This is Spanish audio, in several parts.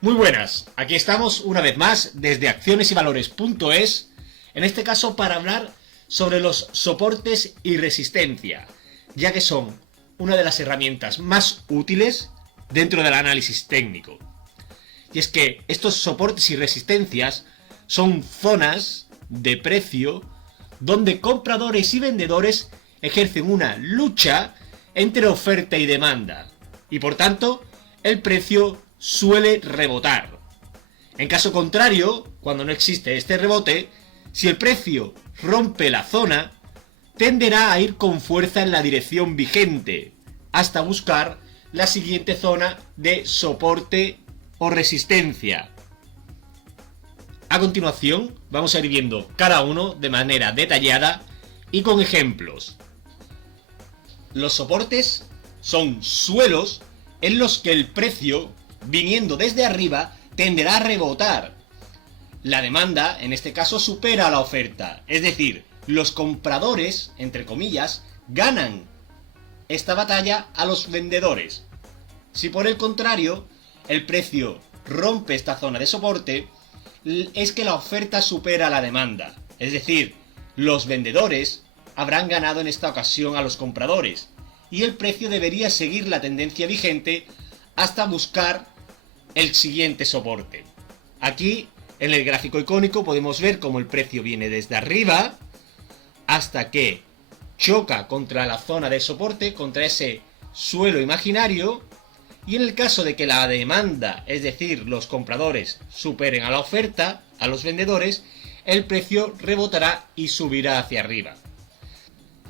Muy buenas, aquí estamos una vez más desde accionesyvalores.es, en este caso para hablar sobre los soportes y resistencia, ya que son una de las herramientas más útiles dentro del análisis técnico. Y es que estos soportes y resistencias son zonas de precio donde compradores y vendedores ejercen una lucha entre oferta y demanda, y por tanto el precio suele rebotar. En caso contrario, cuando no existe este rebote, si el precio rompe la zona, tenderá a ir con fuerza en la dirección vigente, hasta buscar la siguiente zona de soporte o resistencia. A continuación, vamos a ir viendo cada uno de manera detallada y con ejemplos. Los soportes son suelos en los que el precio, viniendo desde arriba, tenderá a rebotar. La demanda, en este caso, supera a la oferta, es decir, los compradores, entre comillas, ganan esta batalla a los vendedores. Si por el contrario, el precio rompe esta zona de soporte, es que la oferta supera a la demanda, es decir, los vendedores habrán ganado en esta ocasión a los compradores, y el precio debería seguir la tendencia vigente hasta buscar el siguiente soporte. Aquí, en el gráfico icónico, podemos ver cómo el precio viene desde arriba hasta que choca contra la zona de soporte, contra ese suelo imaginario, y en el caso de que la demanda, es decir, los compradores, superen a la oferta, a los vendedores, el precio rebotará y subirá hacia arriba.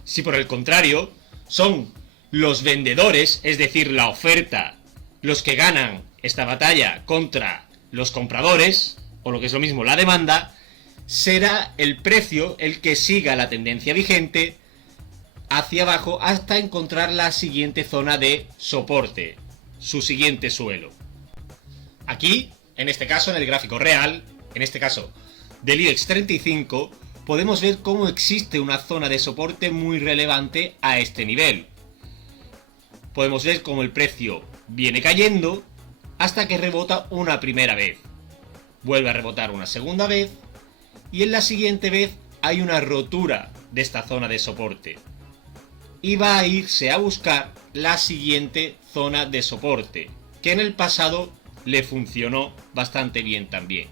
Si por el contrario, son los vendedores, es decir, la oferta, los que ganan esta batalla contra los compradores, o lo que es lo mismo, la demanda, será el precio el que siga la tendencia vigente hacia abajo hasta encontrar la siguiente zona de soporte, su siguiente suelo. Aquí, en este caso, en el gráfico real, en este caso del IBEX 35, podemos ver cómo existe una zona de soporte muy relevante a este nivel. Podemos ver cómo el precio viene cayendo hasta que rebota una primera vez. Vuelve a rebotar una segunda vez y en la siguiente vez hay una rotura de esta zona de soporte. Y va a irse a buscar la siguiente zona de soporte, que en el pasado le funcionó bastante bien también.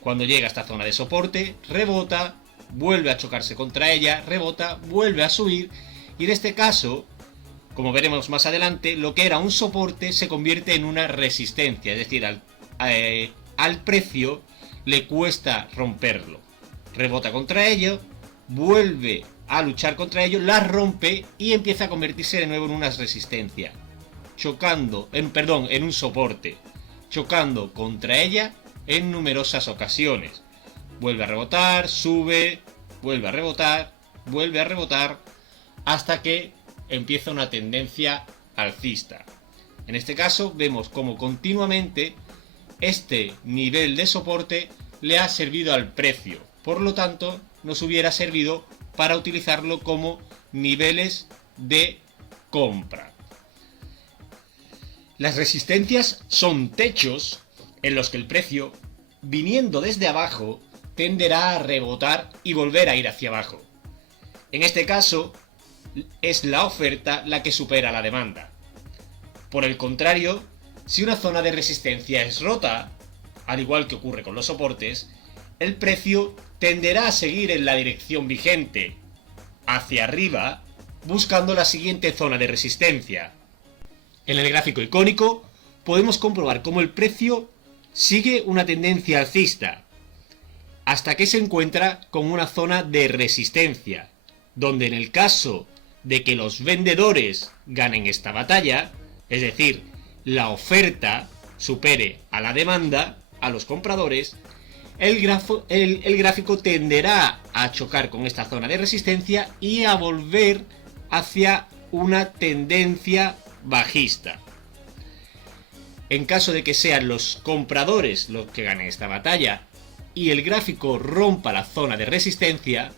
Cuando llega a esta zona de soporte, rebota, vuelve a chocarse contra ella, rebota, vuelve a subir y en este caso, como veremos más adelante, lo que era un soporte se convierte en una resistencia, es decir, al precio le cuesta romperlo. Rebota contra ello, vuelve a luchar contra ello, la rompe y empieza a convertirse de nuevo en una resistencia, en un soporte, chocando contra ella en numerosas ocasiones. Vuelve a rebotar, sube, vuelve a rebotar, hasta que empieza una tendencia alcista. En este caso vemos como continuamente este nivel de soporte le ha servido al precio, por lo tanto nos hubiera servido para utilizarlo como niveles de compra. Las resistencias son techos en los que el precio, viniendo desde abajo, tenderá a rebotar y volver a ir hacia abajo. En este caso, es la oferta la que supera la demanda. Por el contrario, si una zona de resistencia es rota, al igual que ocurre con los soportes, el precio tenderá a seguir en la dirección vigente, hacia arriba, buscando la siguiente zona de resistencia. En el gráfico icónico podemos comprobar cómo el precio sigue una tendencia alcista, hasta que se encuentra con una zona de resistencia, donde en el caso de que los vendedores ganen esta batalla, es decir, la oferta supere a la demanda, a los compradores, el gráfico tenderá a chocar con esta zona de resistencia y a volver hacia una tendencia bajista. En caso de que sean los compradores los que ganen esta batalla y el gráfico rompa la zona de resistencia,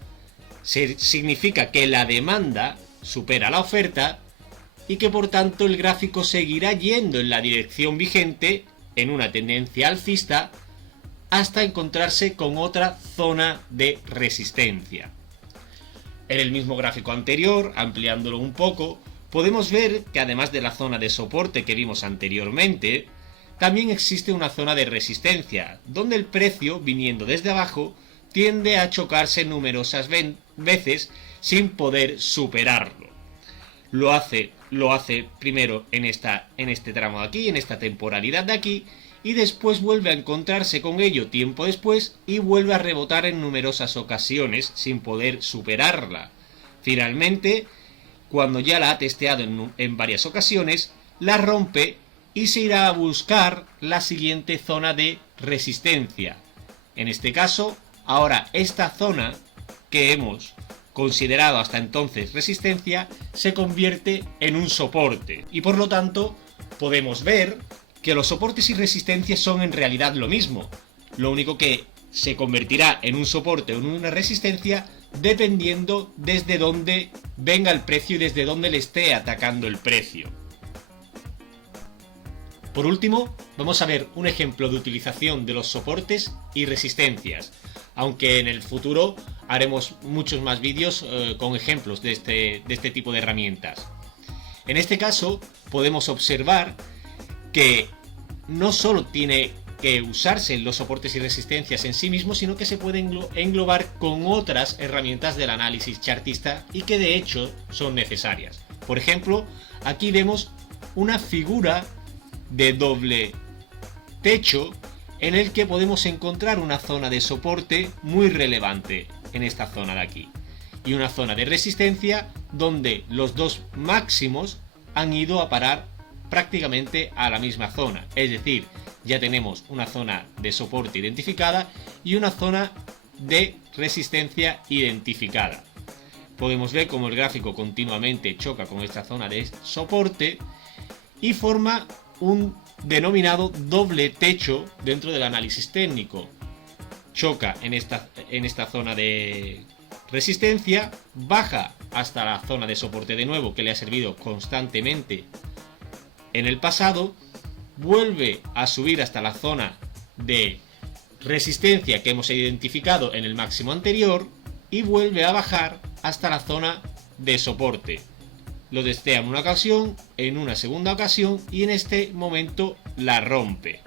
significa que la demanda supera la oferta y que por tanto el gráfico seguirá yendo en la dirección vigente en una tendencia alcista hasta encontrarse con otra zona de resistencia. En el mismo gráfico anterior, ampliándolo un poco, podemos ver que además de la zona de soporte que vimos anteriormente, también existe una zona de resistencia, donde el precio, viniendo desde abajo, tiende a chocarse numerosas veces sin poder superarlo. Lo hace primero en este tramo de aquí, en esta temporalidad de aquí, y después vuelve a encontrarse con ello tiempo después y vuelve a rebotar en numerosas ocasiones sin poder superarla. Finalmente, cuando ya la ha testeado en varias ocasiones, la rompe y se irá a buscar la siguiente zona de resistencia. En este caso, ahora esta zona que hemos considerado hasta entonces resistencia se convierte en un soporte y por lo tanto podemos ver que los soportes y resistencias son en realidad lo mismo, lo único que se convertirá en un soporte o en una resistencia dependiendo desde dónde venga el precio y desde dónde le esté atacando el precio. Por último, vamos a ver un ejemplo de utilización de los soportes y resistencias, aunque en el futuro haremos muchos más vídeos con ejemplos de este tipo de herramientas. En este caso, podemos observar que no solo tiene que usarse los soportes y resistencias en sí mismos, sino que se puede englobar con otras herramientas del análisis chartista y que de hecho son necesarias. Por ejemplo, aquí vemos una figura de doble techo en el que podemos encontrar una zona de soporte muy relevante en esta zona de aquí y una zona de resistencia donde los dos máximos han ido a parar prácticamente a la misma zona, es decir, ya tenemos una zona de soporte identificada y una zona de resistencia identificada. Podemos ver cómo el gráfico continuamente choca con esta zona de soporte y forma un denominado doble techo dentro del análisis técnico. Choca en esta zona de resistencia, baja hasta la zona de soporte de nuevo que le ha servido constantemente en el pasado, vuelve a subir hasta la zona de resistencia que hemos identificado en el máximo anterior y vuelve a bajar hasta la zona de soporte. Lo testea en una ocasión, en una segunda ocasión y en este momento la rompe.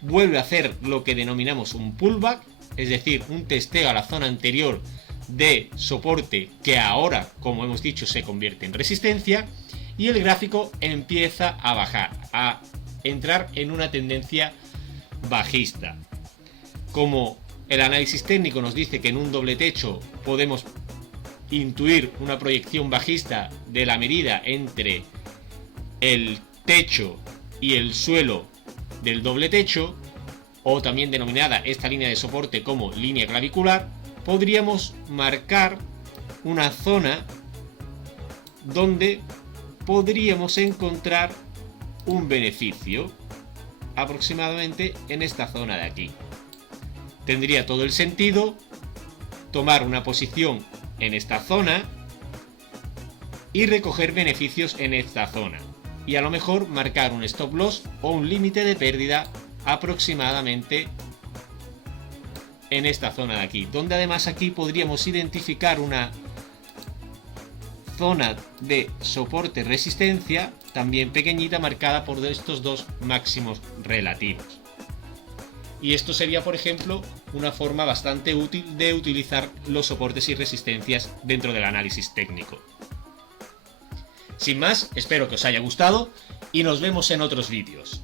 Vuelve a hacer lo que denominamos un pullback, es decir, un testeo a la zona anterior de soporte que ahora, como hemos dicho, se convierte en resistencia y el gráfico empieza a bajar, a entrar en una tendencia bajista. Como el análisis técnico nos dice que en un doble techo podemos intuir una proyección bajista de la medida entre el techo y el suelo del doble techo, o también denominada esta línea de soporte como línea clavicular, podríamos marcar una zona donde podríamos encontrar un beneficio aproximadamente en esta zona de aquí. Tendría todo el sentido tomar una posición en esta zona y recoger beneficios en esta zona y a lo mejor marcar un stop loss o un límite de pérdida aproximadamente en esta zona de aquí, donde además aquí podríamos identificar una zona de soporte resistencia también pequeñita marcada por estos dos máximos relativos. Y esto sería, por ejemplo, una forma bastante útil de utilizar los soportes y resistencias dentro del análisis técnico. Sin más, espero que os haya gustado y nos vemos en otros vídeos.